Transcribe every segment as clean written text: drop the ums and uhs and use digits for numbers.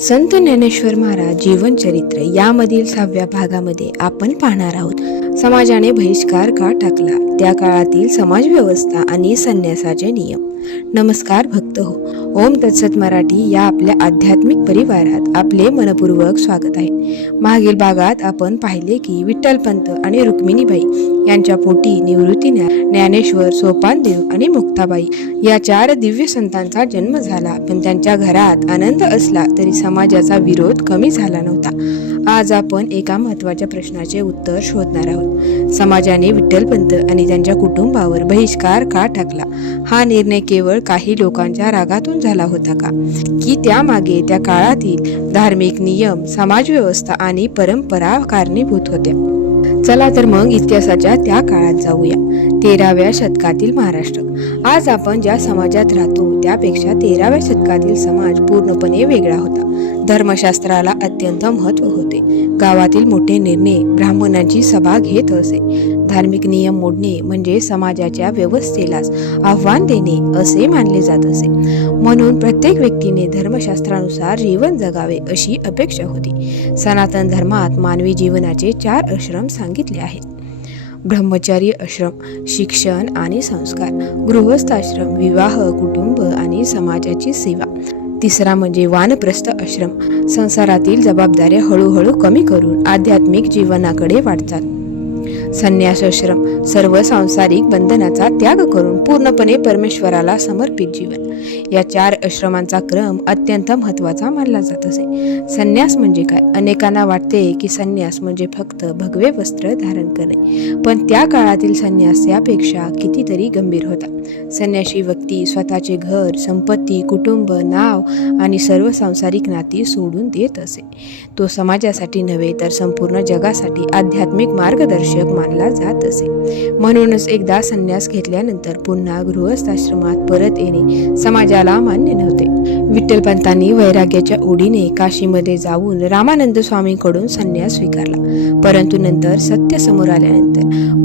संत ज्ञानेश्वर महाराज जीवनचरित्र यामधील 6व्या भागामध्ये आपण पाहणार आहोत. समाजाने बहिष्कार का टाकला, त्या काळातील समाजव्यवस्था आणि संन्यासाचे नियम. नमस्कार भक्त हो. ओम तत्सत मराठी या आपल्या आध्यात्मिक परिवारात आपले मनपूर्वक स्वागत आहे. मागील भागात आपण पाहिले की विठ्ठलपंत आणि रुक्मिणीबाई यांच्या पोटी निवृत्ती ज्ञानेश्वर, सोपानदेव आणि मुक्ताबाई या 4 दिव्य संतांचा जन्म झाला. पण त्यांच्या घरात आनंद असला तरी समाजाचा विरोध कमी झाला नव्हता. आज आपण एका महत्त्वाच्या प्रश्नाचे उत्तर शोधणार आहोत. समाजाने विठ्ठलपंत आणि त्यांच्या कुटुंबावर बहिष्कार का टाकला? हा निर्णय केवळ काही लोकांच्या रागातून झाला होता का, की त्यामागे त्या काळातील धार्मिक नियम, समाजव्यवस्था आणि परंपरा कारणीभूत होत्या? चला तर मग इतिहासाच्या त्या काळात जाऊया. 13व्या शतकातील महाराष्ट्र. आज आपण ज्या समाजात राहतो त्यापेक्षा 13व्या शतकातील समाज पूर्णपणे वेगळा होता. धर्मशास्त्राला अत्यंत महत्त्व होते. गावातील मोठे निर्णय ब्राह्मणांची सभा घेत असे. धार्मिक नियम मोडणे म्हणजे समाजाच्या व्यवस्थेलाच आव्हान देणे असे मानले जात असे. म्हणून प्रत्येक व्यक्तीने धर्मशास्त्रानुसार जीवन जगावे अशी अपेक्षा होती. सनातन धर्मात मानवी जीवनाचे 4 आश्रम सांगितले आहेत. ब्रह्मचारी आश्रम, शिक्षण आणि संस्कार. गृहस्थ आश्रम, विवाह, कुटुंब आणि समाजाची सेवा. तिसरा म्हणजे वानप्रस्थ आश्रम, संसारातील जबाबदाऱ्या हळूहळू कमी करून आध्यात्मिक जीवनाकडे वाटचाल. संन्यास आश्रम, सर्व सांसारिक बंधनाचा त्याग करून पूर्णपणे परमेश्वराला समर्पित जीवन. या 4 आश्रमांचा क्रम अत्यंत महत्त्वाचा मानला जात असे. संन्यास म्हणजे काय? अनेकांना वाटते की संन्यास म्हणजे फक्त भगवे वस्त्र धारण करणे, पण त्या काळातील संन्यास यापेक्षा कितीतरी गंभीर होता. संन्यासी व्यक्ती स्वतःचे घर, संपत्ती, कुटुंब, नाव आणि सर्व सांसारिक नाती सोडून देत असे. तो समाजासाठी नव्हे तर संपूर्ण जगासाठी आध्यात्मिक मार्गदर्शक मानला जात असे. म्हणूनच एकदा संन्यास घेतल्यानंतर पुन्हा गृहस्थाश्रमात परत येणे समाजाला मान्य नव्हते. विठ्ठलपंतांनी वैराग्याच्या ओढीने काशीमध्ये जाऊन रामानंद स्वामींकडून संन्यास स्वीकारला. परंतु नंतर सत्य समोर आल्यानंतर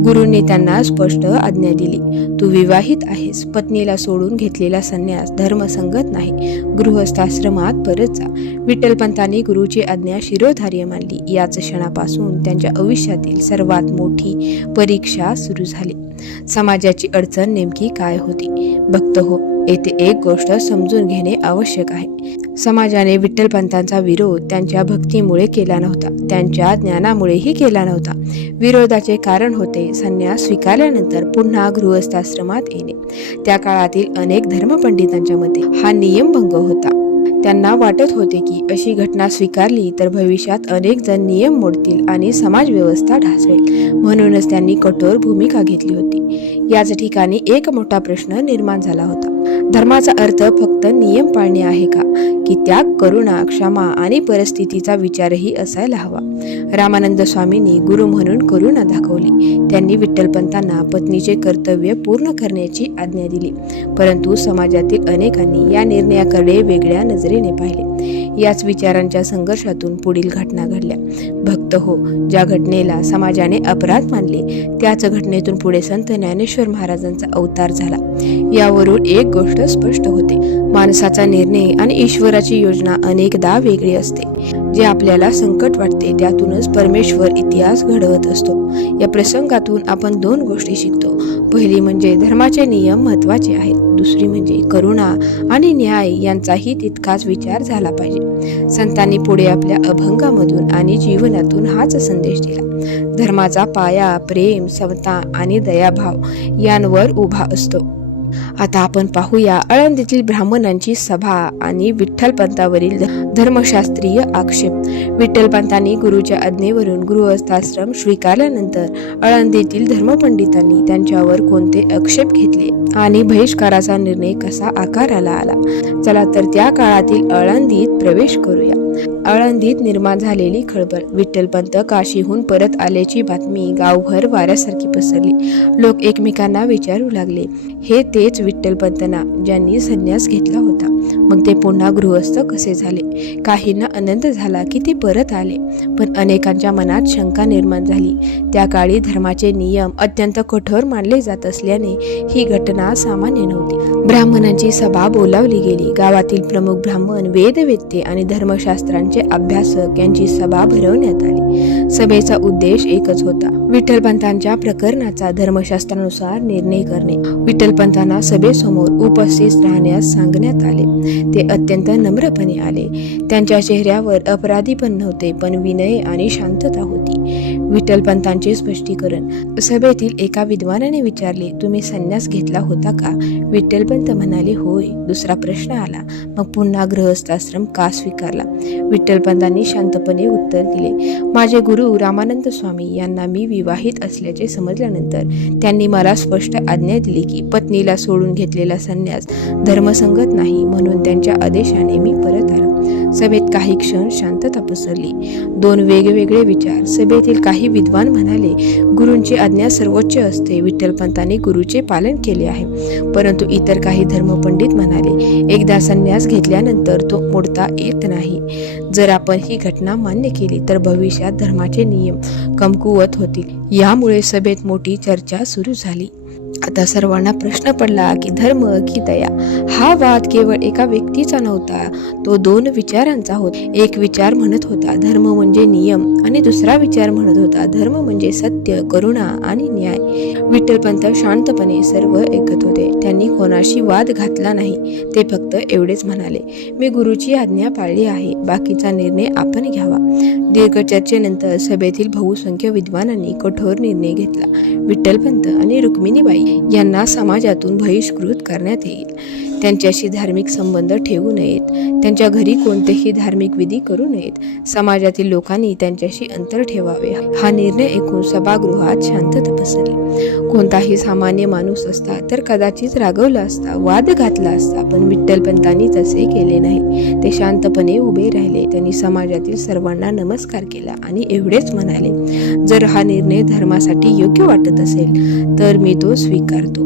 गुरूंनी त्यांना स्पष्ट आज्ञा दिली, तू विवाहित आहेस, पत्नीला सोडून घेतलेला संन्यास धर्मसंगत नाही, गृहस्थाश्रमात परत जा. विठ्ठलपंतांनी गुरुची आज्ञा शिरोधार्य मानली. याच क्षणापासून त्यांच्या आयुष्यातील सर्वात मोठी परीक्षा सुरू झाली. समाजाची अडचण नेमकी काय होती? भक्त हो, येथे एक गोष्ट समजून घेणे आवश्यक आहे. समाजाने विठ्ठलपंतांचा विरोध त्यांच्या भक्तीमुळे केला नव्हता, त्यांच्या ज्ञानामुळेही केला नव्हता. विरोधाचे कारण होते संन्यास स्वीकारल्यानंतर पुन्हा गृहस्थाश्रमात येणे. त्या काळातील अनेक धर्मपंडितांच्या मते हा नियमभंग होता. त्यांना वाटत होते की अशी घटना स्वीकारली तर भविष्यात अनेक जण नियम मोडतील आणि समाजव्यवस्था ढासळेल. म्हणूनच त्यांनी कठोर भूमिका घेतली होती. याच ठिकाणी एक मोठा प्रश्न निर्माण झाला होता. धर्माचा अर्थ फक्त नियम पाळणे आहे का, की त्याग, करुणा, क्षमा आणि परिस्थितीचा विचारही असायला हवा? रामानंद स्वामींनी गुरु म्हणून करुणा दाखवली. त्यांनी विठ्ठलपंतांना पत्नीचे कर्तव्य पूर्ण करण्याची आज्ञा दिली. परंतु समाजातील अनेकांनी या निर्णयाकडे वेगळ्या नजरेने पाहिले. याच विचारांच्या संघर्षातून पुढील घटना घडल्या. भक्त हो, ज्या घटनेला समाजाने अपराध मानले त्याच घटनेतून पुढे संत ज्ञानेश्वर महाराजांचा अवतार झाला. यावरून एक गोष्ट स्पष्ट होते, माणसाचा निर्णय आणि ईश्वराची योजना अनेकदा वेगळी असते. जे आपल्याला संकट वाटते त्यातूनच परमेश्वर इतिहास घडवत असतो. या प्रसंगातून आपण 2 गोष्टी शिकतो. पहिली म्हणजे धर्माचे नियम महत्त्वाचे आहेत. दुसरी म्हणजे करुणा आणि न्याय यांचाही तितकाच विचार झाला पाहिजे. संतांनी पुढे आपल्या अभंगामधून आणि जीवनातून हाच संदेश दिला. धर्माचा पाया प्रेम, समता आणि दयाभाव यांवर उभा असतो. आता आपण पाहूया आळंदीतील ब्राह्मणांची सभा आणि विठ्ठलपंतावरील धर्मशास्त्रीय आक्षेप. विठ्ठलपंतांनी गुरुच्या आज्ञेवरून गृहस्थाश्रम स्वीकारल्यानंतर आळंदीतील धर्मपंडितांनी त्यांच्यावर कोणते आक्षेप घेतले आणि बहिष्काराचा निर्णय कसा आकाराला आला? चला तर त्या काळातील आळंदीत प्रवेश करूया. आळंदीत निर्माण झालेली खळबळ. विठ्ठलपंत काशीहून परत आल्याची बातमी गावभर वाऱ्यासारखी पसरली. लोक एकमेकांना विचारू लागले, हे तेच विठ्ठलपंत ना, ज्यांनी संन्यास घेतला होता? मग ते पुन्हा गृहस्थ कसे झाले? काहींना आनंद झाला की ते परत आले, पण अनेकांच्या मनात शंका निर्माण झाली. त्या काळी धर्माचे नियम अत्यंत कठोर मानले जात असल्याने ही घटना सामान्य नव्हती. ब्राह्मणांची सभा बोलावली गेली. गावातील प्रमुख ब्राह्मण, वेदवेत्ते आणि धर्मशास्त्रांचे अभ्यासक यांची सभा भरवण्यात आली. सभेचा उद्देश एकच होता, विठ्ठलपंतांच्या प्रकरणाचा धर्मशास्त्रानुसार निर्णय करणे. विठ्ठलपंतांना सभेसमोर उपस्थित राहण्यास सांगण्यात आले. ते अत्यंत नम्रपणे आले. त्यांच्या चेहऱ्यावर अपराधी पण नव्हते, पण विनय आणि शांतता होती. विठ्ठलपंतांचे स्पष्टीकरण. सभेतील एका विद्वानाने विचारले, तुम्ही संन्यास घेतला होता का? विठ्ठलपंत म्हणाले, होय. दुसरा प्रश्न आला, मग पुन्हा गृहस्थाश्रम का स्वीकारला? विठ्ठलपंतांनी शांतपणे उत्तर दिले, माझे गुरु रामानंद स्वामी यांना मी विवाहित असल्याचे समजल्यानंतर त्यांनी मला स्पष्ट आज्ञा दिली की पत्नीला सोडून घेतलेला संन्यास धर्मसंगत नाही, म्हणून त्यांच्या आदेशाने मी परत आलो. सभेत काही क्षण शांतता पसरली. दोन वेगवेगळे विचार. सभेतील काही विद्वान म्हणाले, गुरूंची आज्ञा सर्वोच्च असते. विठ्ठलपंतांनी गुरुचे पालन केले आहे. परंतु इतर काही धर्मपंडित म्हणाले, एकदा संन्यास घेतल्यानंतर तो मोडता येत नाही. जर आपण ही घटना मान्य केली तर भविष्यात धर्माचे नियम कमकुवत होतील. यामुळे सभेत मोठी चर्चा सुरू झाली. आता सर्वांना प्रश्न पडला की धर्म की दया? हा वाद केवळ एका व्यक्तीचा नव्हता, तो दोन विचारांचा होता. एक विचार म्हणत होता धर्म म्हणजे नियम, आणि दुसरा विचार म्हणत होता धर्म म्हणजे सत्य, करुणा आणि न्याय. विठ्ठलपंत शांतपणे सर्व ऐकत होते. त्यांनी कोणाशी वाद घातला नाही. ते फक्त एवढेच म्हणाले, मी गुरुची आज्ञा पाळली आहे, बाकीचा निर्णय आपण घ्यावा. दीर्घ चर्चेनंतर सभेतील बहुसंख्य विद्वानांनी कठोर निर्णय घेतला. विठ्ठलपंत आणि रुक्मिणीबाई यांना समाजातून बहिष्कृत करण्यात येईल. त्यांच्याशी धार्मिक संबंध ठेवू नयेत. त्यांच्या घरी कोणतेही धार्मिक विधी करू नयेत. समाजातील लोकांनी त्यांच्याशी अंतर ठेवावे. हा निर्णय ऐकून सभागृहात शांतता पसरली. कोणताही सामान्य माणूस असता तर कदाचित रागवला असता, वाद घातला असता, पण विठ्ठलपंतांनी तसे केले नाही. ते शांतपणे उभे राहिले. त्यांनी समाजातील सर्वांना नमस्कार केला आणि एवढेच म्हणाले, जर हा निर्णय धर्मासाठी योग्य वाटत असेल तर मी तो स्वीकारतो.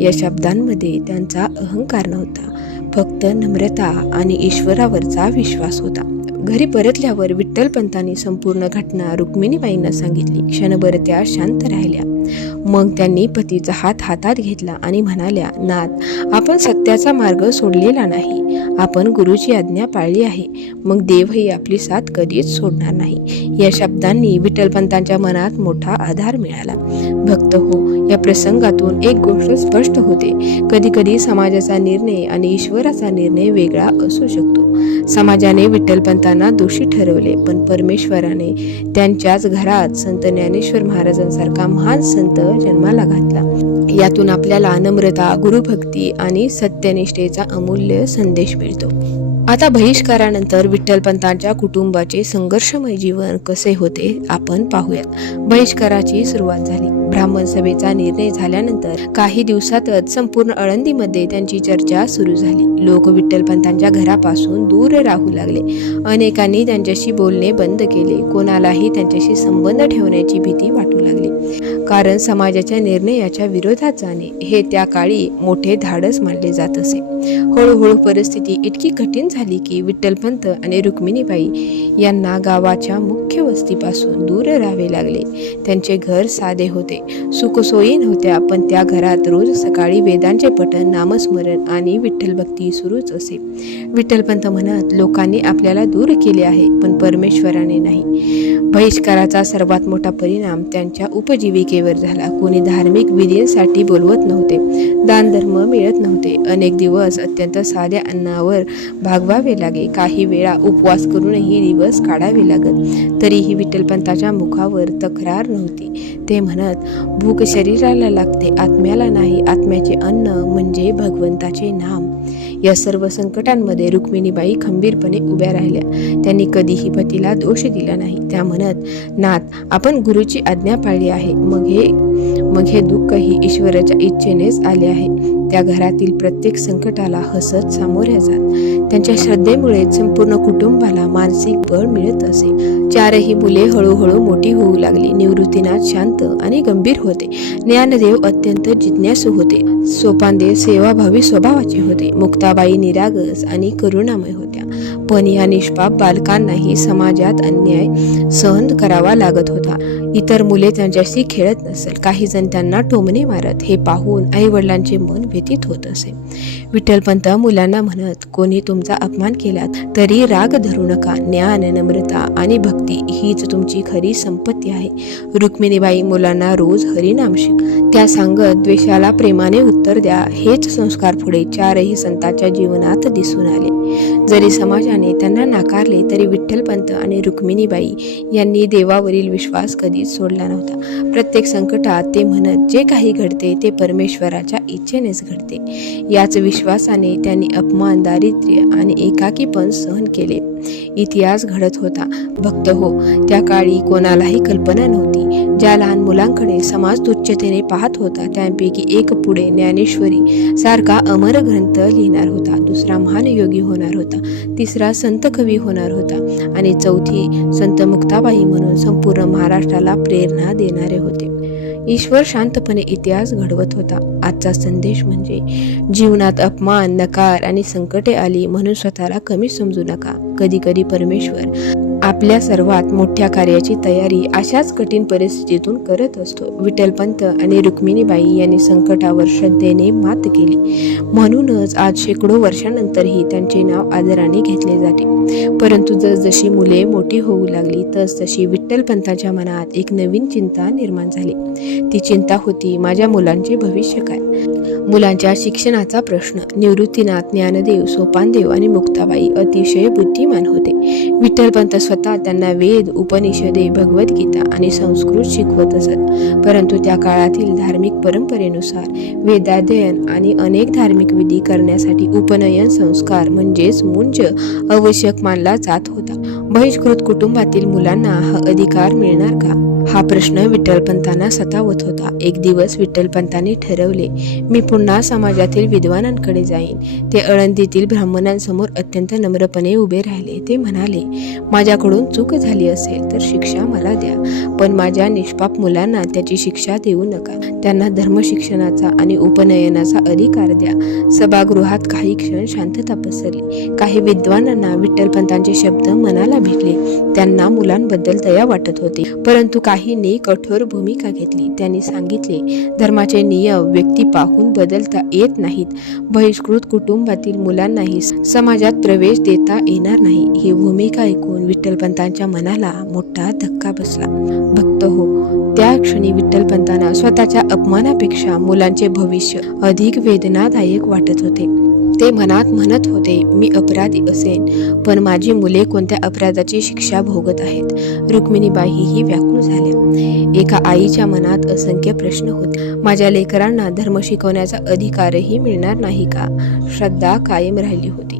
या शब्दांमध्ये त्यांचा अहंकार नव्हता, फक्त नम्रता आणि ईश्वरावरचा विश्वास होता. घरी परतल्यावर विठ्ठलपंतांनी संपूर्ण घटना रुक्मिणीबाईंना सांगितली. क्षणभर त्या शांत राहिल्या. मग त्यांनी पतीचा हात हातात घेतला आणि म्हणाल्या, नाथ, आपण सत्याचा मार्ग सोडलेला नाही. आपण गुरुची आज्ञा पाळली आहे. मग देवही आपली साथ कधीच सोडणार नाही. या शब्दांनी विठ्ठलपंतांच्या मनात मोठा आधार मिळाला. भक्त हो, या प्रसंगातून एक गोष्ट स्पष्ट होते, कधी कधी समाजाचा निर्णय आणि ईश्वराचा निर्णय वेगळा असू शकतो. समाजाने विठ्ठलपंतांना दोषी ठरवले, पण परमेश्वराने त्यांच्याच घरात संत ज्ञानेश्वर महाराजांसारखा महान संत जन्माला घातला. यातून आपल्याला नम्रता, गुरुभक्ती आणि सत्यनिष्ठेचा अमूल्य संदेश मिळतो. आता बहिष्कारानंतर विठ्ठलपंतांच्या कुटुंबाचे संघर्षमय जीवन कसे होते आपण पाहूयात. बहिष्काराची सुरुवात झाली. ब्राह्मण सभेचा निर्णय झाल्यानंतर काही दिवसातच संपूर्ण आळंदीमध्ये त्यांची चर्चा सुरू झाली. लोक विठ्ठलपंतांच्या घरापासून दूर राहू लागले. अनेकांनी त्यांच्याशी बोलणे बंद केले. कोणालाही त्यांच्याशी संबंध ठेवण्याची भीती वाटू लागली, कारण समाजाच्या निर्णयाच्या विरोधात जाणे हे त्या काळी मोठे धाडस मानले जात असे. हळूहळू परिस्थिती इतकी कठीण झाली की विठ्ठलपंत आणि रुक्मिणीबाई यांना गावाच्या मुख्य वस्तीपासून दूर राहावे लागले. त्यांचे घर साधे होते, सुखसोयी नव्हत्या, पण त्या घरात रोज सकाळी वेदांचे पठण, नामस्मरण आणि विठ्ठलभक्ती सुरूच असे. विठ्ठलपंत म्हणत, लोकांनी आपल्याला दूर केले आहे, पण परमेश्वराने नाही. बहिष्काराचा सर्वात मोठा परिणाम त्यांच्या उपजीविकेवर झाला. कोणी धार्मिक विधींसाठी बोलवत नव्हते, दानधर्म मिळत नव्हते. अनेक दिवस अत्यंत साध्या अन्नावर भागवावे लागे. काही वेळा उपवास करूनही दिवस काढावे लागत. तरीही विठ्ठलपंताच्या मुखावर तक्रार नव्हती. ते म्हणत, भूक शरीराला लागते, आत्म्याला नाही. आत्म्याचे अन्न म्हणजे भगवंताचे नाम. या सर्व संकटांमध्ये रुक्मिणीबाई खंबीरपणे उभ्या राहिल्या. त्यांनी कधीही पतीला दोष दिला नाही. त्या म्हणत, नाथ, आपण गुरुची आज्ञा पाळली आहे. मग हे दुःखही ईश्वराच्या इच्छेनेच आले आहे. त्या घरातील प्रत्येक संकटाला हसत सामोऱ्या जात. त्यांच्या श्रद्धेमुळे संपूर्ण कुटुंबाला मान मानसिक बळ मिळत असे. चारही मुले हळूहळू मोठी होऊ लागली. निवृत्तीनाथ शांत आणि गंभीर होते. ज्ञानदेव अत्यंत जिज्ञासू होते. सोपानदेव सेवाभावी स्वभावाचे होते. मुक्ताबाई निरागस आणि करुणामय होत्या. पण या निष्पाप बालकांनाही समाजात अन्याय सहन करावा लागत होता. इतर मुले त्यांच्याशी खेळत नसत. काही जण त्यांना टोमणे मारत. हे पाहून आई वडिलांचे मन व्यथित होत असे. विठ्ठलपंत मुलांना म्हणत, कोणी तुमचा अपमान केला तरी राग धरू नका. ज्ञान, नम्रता आणि भक्ती हीच तुमची खरी संपत्ती आहे. रुक्मिणीबाई मुलांना रोज हरिनाम शिक त्या सांगत, द्वेषाला प्रेमाने उत्तर द्या. हेच संस्कार पुढे चारही संतांच्या जीवनात दिसून आले. जरी समाजाने त्यांना नाकारले तरी विठ्ठलपंत आणि रुक्मिणीबाई यांनी देवावरील विश्वास कधीच सोडला नव्हता. प्रत्येक संकटात ते म्हणत, जे काही घडते ते परमेश्वराच्या इच्छेनेच घडते. याच विश्वासाने त्यांनी अपमान, दारिद्र्य आणि एकाकीपण सहन केले. इतिहास घडत होता. भक्त हो, त्या काळी कोणालाही कल्पना नव्हती. ज्या लहान मुलांकडे समाज तुच्छतेने पाहत होता त्यांपैकी एक पुढे ज्ञानेश्वरी सारखा अमर ग्रंथ लिहिणार होता. दुसरा महान योगी होणार होता. तिसरा संत कवी होणार होता आणि चौथी संत मुक्ताबाई म्हणून संपूर्ण महाराष्ट्राला प्रेरणा देणारे होते. ईश्वर शांतपणे इतिहास घडवत होता. आजचा संदेश म्हणजे जीवनात अपमान, नकार आणि संकटे आली म्हणून स्वतःला कमी समजू नका. कधी कधी परमेश्वर आपल्या सर्वात मोठ्या कार्याची तयारी अशाच कठीण परिस्थितीतून करत असतो. विठ्ठलपंत आणि रुक्मिणीबाई यांनी संकटावर श्रद्धेने मात केली. म्हणूनच आज शेकडो वर्षांनंतरही त्यांचे नाव आदराने घेतले जाते. परंतु जसजशी मुले मोठी होऊ लागली तसतशी विठ्ठलपंतांच्या मनात एक नवीन चिंता निर्माण झाली. ती चिंता होती, माझ्या मुलांचे भविष्य काय? मुलांच्या शिक्षणाचा प्रश्न. निवृत्तीनाथ, ज्ञानदेव, सोपानदेव आणि मुक्ताबाई अतिशय बुद्धिमान होते. विठ्ठलपंत स्वतः त्यांना वेद, उपनिषदे, भगवद्गीता आणि संस्कृत शिकवत असत. परंतु त्या काळातील धार्मिक परंपरेनुसार वेदाध्ययन आणि अनेक धार्मिक विधी करण्यासाठी उपनयन संस्कार म्हणजेच मुंज आवश्यक मानला जात होता. बहिष्कृत कुटुंबातील मुलांना हा अधिकार मिळणार का? हा प्रश्न विठ्ठलपंतांना सतावत होता. एक दिवस विठ्ठलपंतांनी ठरवले, मी पुन्हा समाजातील विद्वानांकडे जाईन. ते आळंदीतील ब्राह्मणांसमोर अत्यंत नम्रपणे उभे राहिले. ते म्हणाले, माझ्याकडून चूक झाली असेल तर शिक्षा मला द्या, पण माझ्या निष्पाप मुलांना त्याची शिक्षा देऊ नका. त्यांना धर्मशिक्षणाचा आणि उपनयनाचा अधिकार द्या. सभागृहात काही क्षण शांतता पसरली. काही विद्वानांना विठ्ठलपंतांचे शब्द मनाला भिडले. त्यांना मुलांबद्दल दया वाटत होती. परंतु काहींनी कठोर भूमिका घेतली. त्यांनी सांगितले, धर्माचे नियम व्यक्ती पाहून बदलता येत नाहीत. बहिष्कृत कुटुंबातील मुलांनाही समाजात प्रवेश देता येणार नाही. ही भूमिका ऐकून विठ्ठलपंतांच्या मनाला मोठा धक्का बसला. भक्त हो, त्या क्षणी विठ्ठलपंतांना स्वतःच्या अपमानापेक्षा मुलांचे भविष्य अधिक वेदनादायक वाटत होते. ते मनात म्हणत होते, मी अपराधी असेन, पण माझी मुले कोणत्या अपराधाची शिक्षा भोगत आहेत? रुक्मिणीबाईही व्याकुळ झाल्या. एका आईच्या मनात असंख्य प्रश्न होते. माझ्या लेकरांना धर्म शिकवण्याचा अधिकारही मिळणार नाही का? श्रद्धा कायम राहिली होती.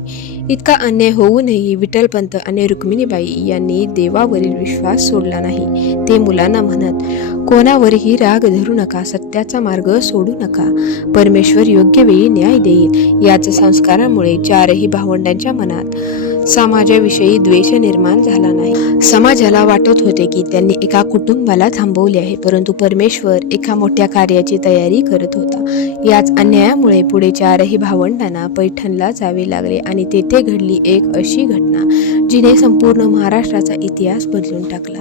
इतका अन्याय होऊनही विठ्ठलपंत आणि रुक्मिणीबाई यांनी देवावरील विश्वास सोडला नाही. ते मुलांना म्हणत, कोणावरही राग धरू नका, सत्याचा मार्ग सोडू नका. परमेश्वर योग्य वेळी न्याय देईल. याच संस्कारामुळे चारही भावंडांच्या मनात समाजाविषयी द्वेष निर्माण झाला नाही. समाजाला वाटत होते की त्यांनी एका कुटुंबाला थांबवले आहे, परंतु परमेश्वर एका मोठ्या कार्याची तयारी करत होता. याच अन्यायामुळे पुढे चारही भावंडांना पैठणला जावे लागले आणि तेथे घडली एक अशी घटना जिने संपूर्ण महाराष्ट्राचा इतिहास बदलून टाकला.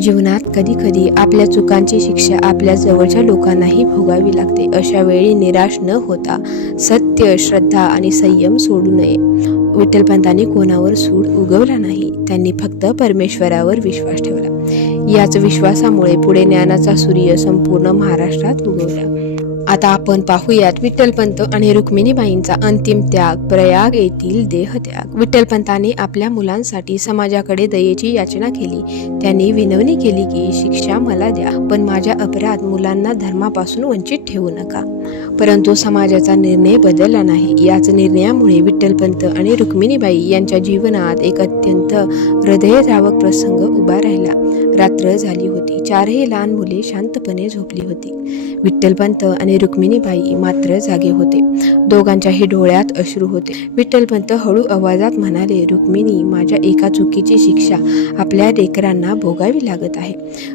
जीवनात कधी कधी आपल्या चुकांची शिक्षा आपल्या जवळच्या लोकांनाही भोगावी लागते. अशा वेळी निराश न होता सत्य, श्रद्धा आणि संयम सोडू नये. विठ्ठलपंतांनी कोणावर सूड उगवला नाही. त्यांनी फक्त परमेश्वरावर विश्वास ठेवला. याच विश्वासामुळे पुढे ज्ञानाचा सूर्य संपूर्ण महाराष्ट्रात उगवला. आता आपण पाहूयात विठ्ठलपंत आणि रुक्मिणीबाईंचा अंतिम त्याग, प्रयाग येथील देहत्याग. विठ्ठलपंतांनी आपल्या मुलांसाठी समाजाकडे दयेची याचना केली. त्यांनी विनवणी केली की शिक्षा मला द्या, पण माझ्या अपराध मुलांना धर्मापासून वंचित ठेवू नका. परंतु समाजाचा निर्णय बदलला नाही. याच निर्णयामुळे विठ्ठलपंत आणि रुक्मिणीबाई यांच्या जीवनात एक अत्यंत हृदयद्रावक प्रसंग उभा राहिला. रात्र झाली होती. चारही लहान मुले शांतपणे झोपली होती. विठ्ठलपंत आणि आणि रुक्मिणीबाई मात्र जागे होते. दोघांच्याही डोळ्यात अश्रू होते. विठ्ठलपंत हळू आवाजात म्हणाले, रुक्मिणी, माझ्या एका चुकीची शिक्षा आपल्या लेकरांना भोगावी लागत आहे.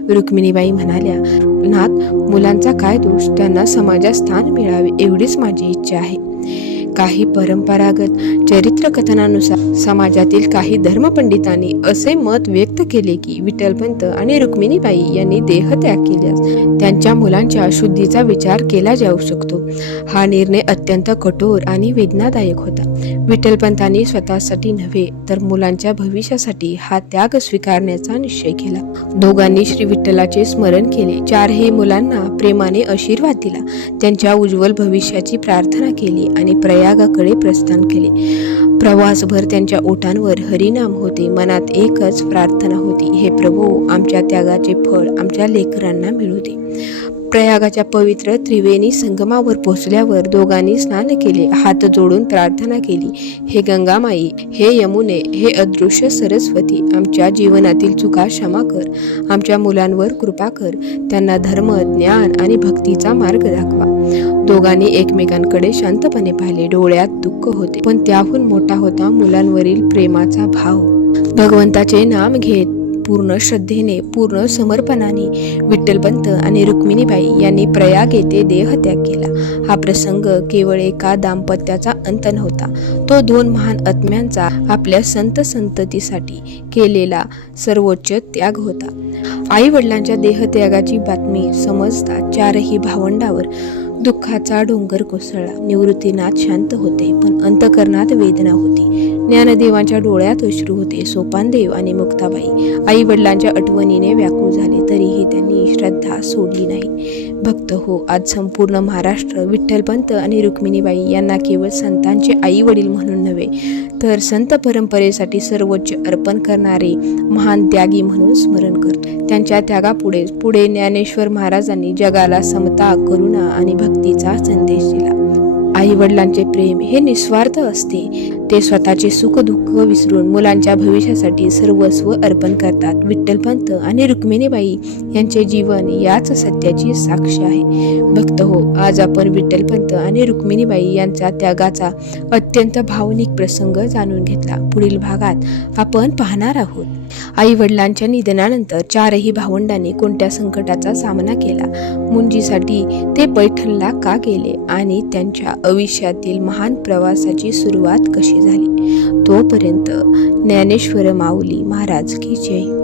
रुक्मिणीबाई म्हणाल्या, नाथ, मुलांचा काय दोष, त्यांना समाजात स्थान मिळावे एवढीच माझी इच्छा आहे. काही परंपरागत चरित्र कथनानुसार समाजातील काही धर्मपंडितांनी असे मत व्यक्त केले की विठ्ठलपंत आणि रुक्मिणीबाई यांनी देहत्याग केल्यास त्यांच्या मुलांच्या शुद्धीचा विचार केला जाऊ शकतो. हा निर्णय अत्यंत कठोर आणि वेदनादायक होता. विठ्ठलपंतांनी स्वतःसाठी नव्हे तर मुलांच्या भविष्यासाठी हा त्याग स्वीकारण्याचा निश्चय केला. दोघांनी श्री विठ्ठलाचे स्मरण केले. चारही मुलांना प्रेमाने आशीर्वाद दिला. त्यांच्या उज्ज्वल भविष्याची प्रार्थना केली आणि प्रयागाकडे प्रस्थान केले. प्रवासभर त्यांच्या ओठांवर हरिनाम होते. मनात एकच प्रार्थना होती, हे प्रभू, आमच्या त्यागाचे फळ आमच्या लेकरांना मिळू दे. प्रयागाच्या पवित्र त्रिवेणी संगमावर पोहोचल्यावर दोघांनी स्नान केले. हात जोडून प्रार्थना केली, हे गंगामाई, हे यमुने, हे अदृश्य सरस्वती, आमच्या जीवनातील चुका क्षमा कर. आमच्या मुलांवर कृपा कर. त्यांना धर्म, ज्ञान आणि भक्तीचा मार्ग दाखवा. दोघांनी एकमेकांकडे शांतपणे पाहिले. डोळ्यात दुःख होते, पण त्याहून मोठा होता मुलांवरील प्रेमाचा भाव. भगवंताचे नाम घेत पूर्ण श्रद्धेने, पूर्ण समर्पणाने विठ्ठलपंत आणि रुक्मिणीबाई यांनी प्रयाग येथे देहत्याग केला. हा प्रसंग केवळ एका दाम्पत्याचा अंत नव्हता, तो दोन महान आत्म्यांचा आपल्या संत संततीसाठी केलेला सर्वोच्च त्याग होता. आई वडिलांच्या देहत्यागाची बातमी समजता चारही भावंडावर दुःखाचा डोंगर कोसळला. निवृत्तीनाथ शांत होते, पण अंतकरणात वेदना होती. ज्ञानदेवांच्या डोळ्यात अश्रू होते. सोपानदेव आणि मुक्ताबाई आई वडिलांच्या आठवणीने व्याकुळ झाले, तरीही त्यांनी श्रद्धा सोडली नाही. भक्त हो, आज संपूर्ण महाराष्ट्र विठ्ठलपंत आणि रुक्मिणीबाई यांना केवळ संतांचे आई वडील म्हणून नव्हे, तर संत परंपरेसाठी सर्वोच्च अर्पण करणारे महान त्यागी म्हणून स्मरण करतो. त्यांच्या त्यागापुढे ज्ञानेश्वर महाराजांनी जगाला समता, करुणा आणि भक्तीचा संदेश दिला. आई वडिलांचे प्रेम हे निस्वार्थ असते. ते स्वतःचे सुख दुःख विसरून मुलांच्या भविष्यासाठी सर्वस्व अर्पण करतात. विठ्ठलपंत आणि रुक्मिणीबाई यांचे जीवन याच सत्याची साक्ष आहे. भक्त हो, आज आपण विठ्ठलपंत आणि रुक्मिणीबाई यांचा त्यागाचा अत्यंत भावनिक प्रसंग जाणून घेतला. पुढील भागात आपण पाहणार आहोत आई वडिलांच्या निधनानंतर चारही भावंडांनी कोणत्या संकटाचा सामना केला, मुंजीसाठी ते पैठणला का गेले आणि त्यांच्या आयुष्यातील महान प्रवासाची सुरुवात कशी झाली. तोपर्यंत ज्ञानेश्वर माऊली महाराज की जय.